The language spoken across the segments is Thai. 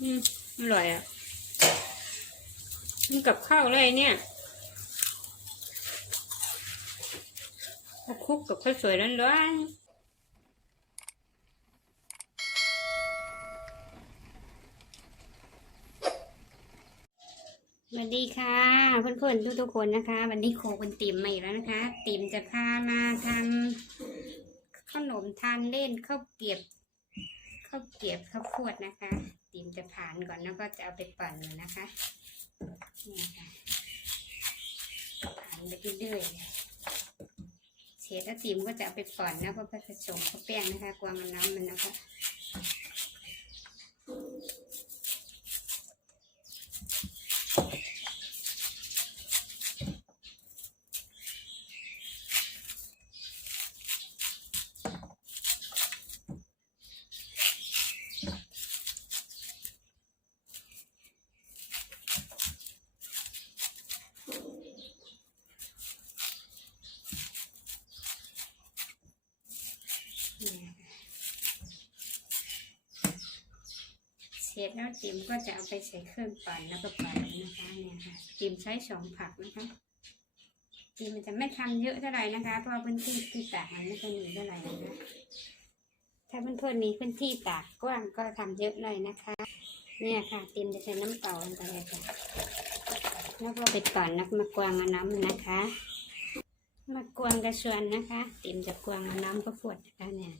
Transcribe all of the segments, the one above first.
อืมอร่อยอะนี่กับข้าวเลยเนี่ยเอาคลุกกับข้าวสวยร้อนๆสวัสดีค่ะเพื่อนๆทุกๆคนนะคะ วันนี้โคคุณติ๋มมาอีกแล้วนะคะ ติ๋มจะพามาทำขนมทานเล่นข้าวเกียบข้าวเกียบข้าวโพดนะคะ ติมจะผ่านก่อนแล้วก็จะเอาไปปั่นนะคะนี่ค่ะผ่านไปเรื่อยๆเสร็จแล้วติมก็จะเอาไปปั่นแล้วก็ไปผสมข้าวแป้งนะคะกวางมันน้ำมันนะคะ ร็จแล้วจิมก็จะเอาไปใส่เครื่องปั่นแล้วก็ปั่นนะคะเนี่ยค่ะจิมใช้สองผักนะคะจิมมันจะไม่ทำเยอะเท่าไหร่นะคะ เพราะพื้นที่ที่ตากมันไม่ค่อยมีเท่าไหร่นะคะถ้าเพื่อนๆมีพื้นที่ตากกว้างก็ทำเยอะเลยนะคะ เนี่ยค่ะจิมจะใช้น้ำเปล่าลงไปเลยค่ะแล้วก็ไปปั่นแล้วก็มากวางน้ำนะคะ มากวางกระชวนนะคะจิมจะกวางน้ำก็ปวดนะคะเนี่ย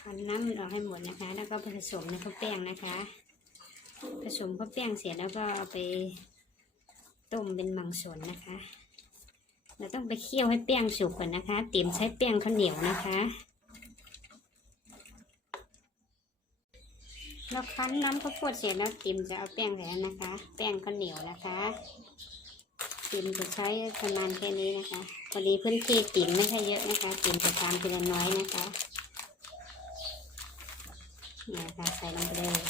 ค่ะคั้นน้ำมันออกให้หมดนะคะ แล้วก็ผสมในข้าวแป้งนะคะ ผสมข้าวแป้งเสร็จแล้วก็เอาไปต้มเป็นมังสนนะคะ เราต้องไปเคี่ยวให้แป้งสุกก่อนนะคะติ๋มใช้แป้งข้าวเหนียวนะคะเราคั้นน้ำข้าวโพดเสร็จแล้วติ๋มจะเอาแป้งใส่แล้วนะคะ แป้งข้าวเหนียวนะคะติ๋มจะใช้ประมาณแค่นี้นะคะพอดีพื้นที่ติ๋มไม่ใช่เยอะนะคะติ๋มจะทำทีละน้อยนะคะ นี่ยค่ะใส่ลงไปเลย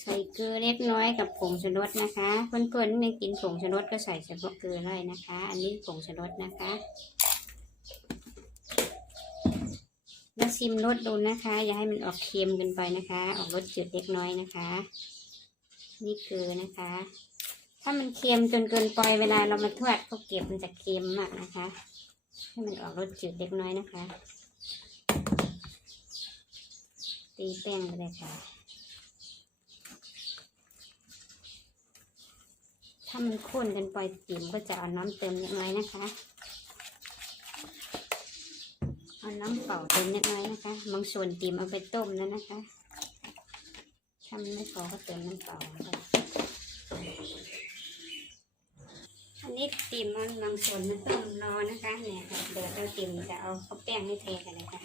ใส่เกลือเล็กน้อยกับผงชูรสนะคะเพื่อนๆไม่กินผงชูรสก็ใส่เฉพาะเกลือเลยนะคะ อันนี้ผงชูรสนะคะ แล้วชิมรสดูนะคะ อย่าให้มันออกเค็มเกันไปนะคะ ออกรสจืดเล็กน้อยนะคะ นี่เกลือนะคะ ถ้ามันเค็มจนเกินไปเวลาเรามาทอดก็เก็บมันจะเค็มมากนะคะ ให้มันออกรสจืดเล็กน้อยนะคะ ตีแป้งไปเลยค่ะ ถ้ามันข้นเกันไปจิ๋มก็จะเอาน้ำเติมเล็กน้อยนะคะ เอาน้ำเปล่าเติมเล็กน้อยนะคะ บางส่วนจิ๋มเอาไปต้มแล้วนะคะ ถ้ามันไม่พอก็เติมน้ำเปล่าค่ะอันนี้ติ่มมันบางส่วนมันต้มรอนะคะ เนี่ยค่ะเดี๋ยวเราติ่มจะเอาข้าวแป้งนี่เทกันเลยค่ะ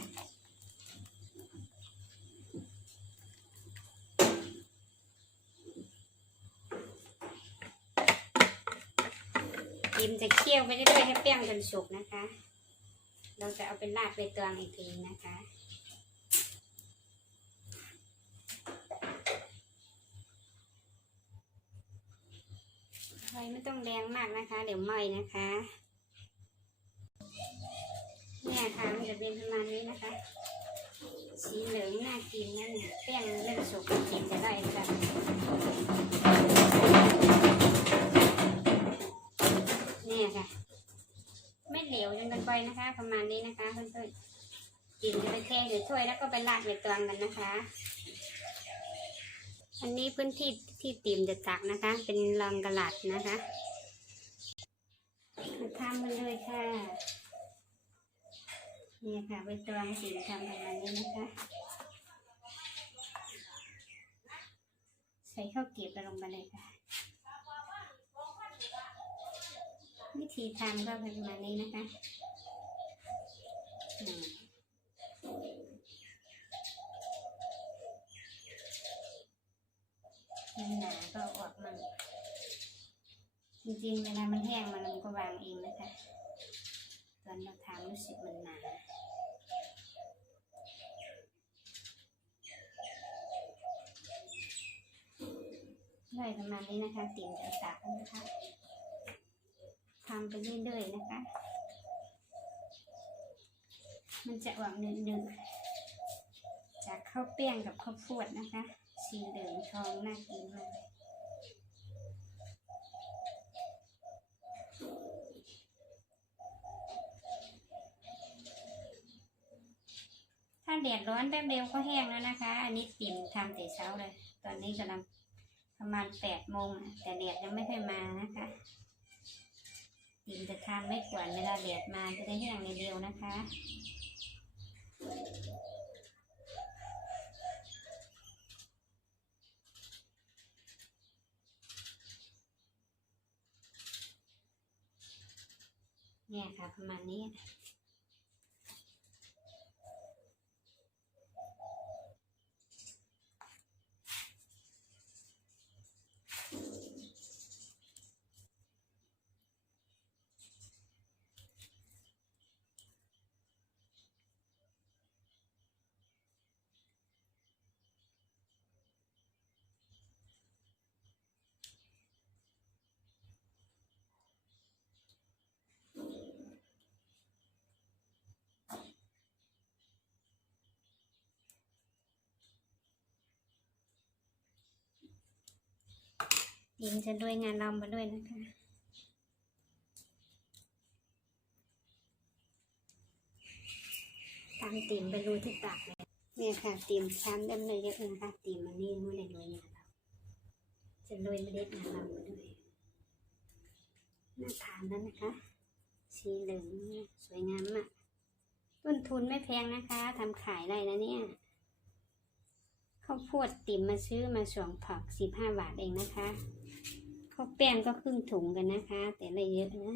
มจะเคี่ยวไปเรื่อยๆให้แป้งจนสุกนะคะ เราจะเอาเป็นราดใบตองอีกทีนะคะไฟไม่ต้องแรงมากนะคะ เดี๋ยวไหม้นะคะเนี่ยค่ะมันจะเป็นประมาณนี้นะคะ สีเหลืองน่ากินนั่นเนี่ยแป้งเริ่มสุกกินจะได้ค่ะ เนี่ยค่ะ ไม่เหลวจนเกินไปนะคะ ประมาณนี้นะคะเพื่อนๆกินจะไปเทหรือถ้วยแล้วก็ไปราดใบตองกันนะคะ อันนี้พื้นที่ที่ติ่มจะตักนะคะ เป็นรองกระหลัดนะคะมาทำกันเลยค่ะนี่ค่ะใบตองติ่มทำประมาณนี้นะคะ ใส่ข้าวเกรียบลงไปเลยค่ะ วิธีทำก็เป็นประมาณนี้นะคะอืมมันหนาก็เอาออกมั่งจริงๆเวลามันแห้งมันมันก็วางเองนะคะ ตอนเราทำรู้สึกมันหนาได้ประมาณนี้นะคะติ่มจะตักนะคะทำไปเรื่อยๆนะคะ มันจะออกเนื้อๆจากข้าวเปี้ยงกับข้าวโพดนะคะ สีเหลืองทองน่ากินมากเลยถ้าแดดร้อนแป๊บเดียวก็แห้งแล้วนะคะ อันนี้ปิ่มทำแต่เช้าเลย ตอนนี้กำลังประมาณแปดโมงแต่แดดยังไม่ค่อยมานะคะ ปิ่มจะทำไม่กวนเวลาแดดมาจะได้แห้งในเดียวนะคะเนี่ยค่ะประมาณนี้ ยิงจะด้วยงานเรามาด้วยนะคะตามตีมไปรูที่ปากเลยเนี่ยค่ะตีมช้ำเล่มเลยเยอะนะคะตีมมันนี่นู่นเลยด้วยงานเราจะโรยเมล็ดงานเรามาด้วยน่าทานแล้วนะคะ สีเหลืองสวยงามมากต้นทุนไม่แพงนะคะทำขายได้นะเนี่ยข้าวโพดติ่มมาซื้อมาสองผักสิบห้าบาทเองนะคะ ข้าวแป้งก็ครึ่งถุงกันนะคะ แต่ละเยอะนะ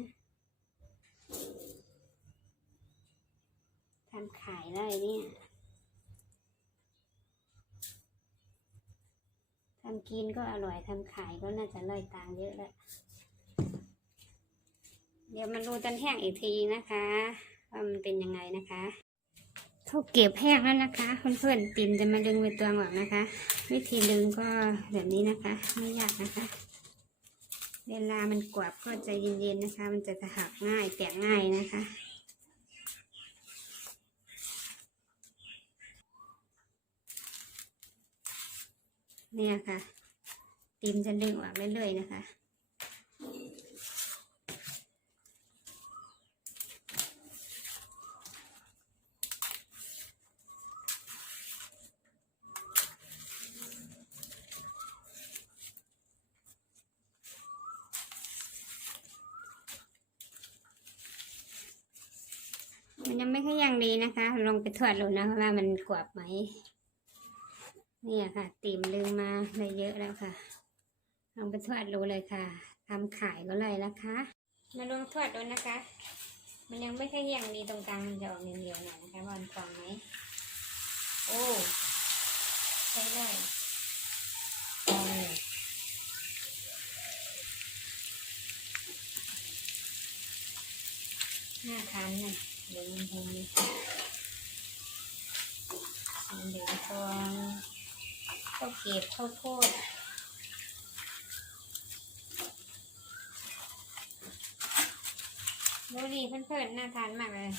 ทำขายได้เนี่ยทำกินก็อร่อยทำขายก็น่าจะได้ตังเยอะแล้ว เดี๋ยวมาดูจนแห้งอีกทีนะคะว่ามันเป็นยังไงนะคะเขาเก็บแห้งแล้วนะคะเพื่อนๆติ่มจะมาดึงใบตองออกนะคะ วิธีดึงก็แบบนี้นะคะ ไม่ยากนะคะ เวลามันกวาดก็ใจเย็นๆนะคะ มันจะหักง่ายแตกง่ายนะคะ เนี่ยค่ะติ่มจะดึงออกเรื่อยๆนะคะ มันยังไม่ค่อยยังดีนะคะ ลองไปทอดดูนะว่ามันกรอบไหมเนี่ยค่ะตีมลืมมาเลยเยอะแล้วค่ะ ลองไปทอดดูเลยค่ะทำขายก็เลยนะคะมาลองทอดดูนะคะ มันยังไม่ค่อยยังดีตรงกลางมันจะออกเหนียวๆหน่อยนะคะว่ามันกรอบไหมโอ้ใช่เลยโอ้น่าทานเนี่ย เหลืองเฮงสีเหลืองทองข้าวเกรียบข้าวโพดดูดีเพื่อนๆน่าทานมากเลย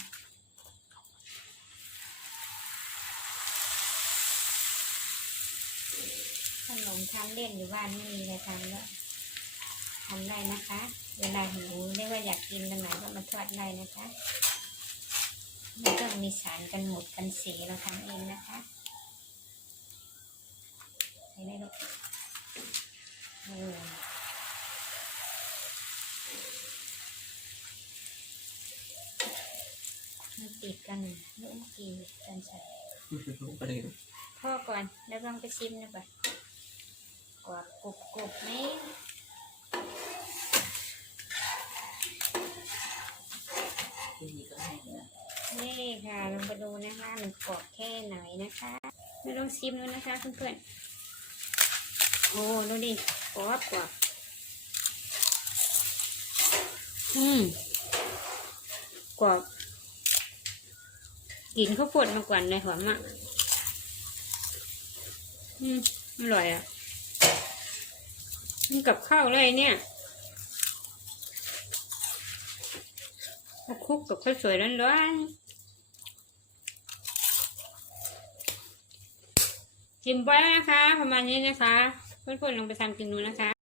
ขนมทำเล่นอยู่บ้านไม่มีอะไรทำแล้วทำได้นะคะ เวลาหิวเรียกว่าอยากกินตรงไหนก็มาทอดได้นะคะ ไม่ต้องมีสารกันหมดกันสีเราทำเองนะคะใช่ไหมลูกโอ้มันติดกันลูกกี่กันใส่ประเด็นพ่อก่อนแล้วลองไปชิมนะป่ะกรอบกรุบกรุบไหมที่นี่ก็ให้นะ นี่ค่ะลองไปดูนะคะมันกรอบแค่ไหนนะคะมาลองชิมดูนะคะเพื่อนๆโอ้ดูดิกรอบกรอบอืมกรอบกลินข้าวโพดมาก่อนเลยหอมอะอืมอร่อยอะนี่กับข้าวเลยเนี่ยคลุกกับข้าวสวยร้อนๆ กินไปนะคะ ประมาณนี้นะคะ เพื่อนๆลองไปทำกินดูนะคะ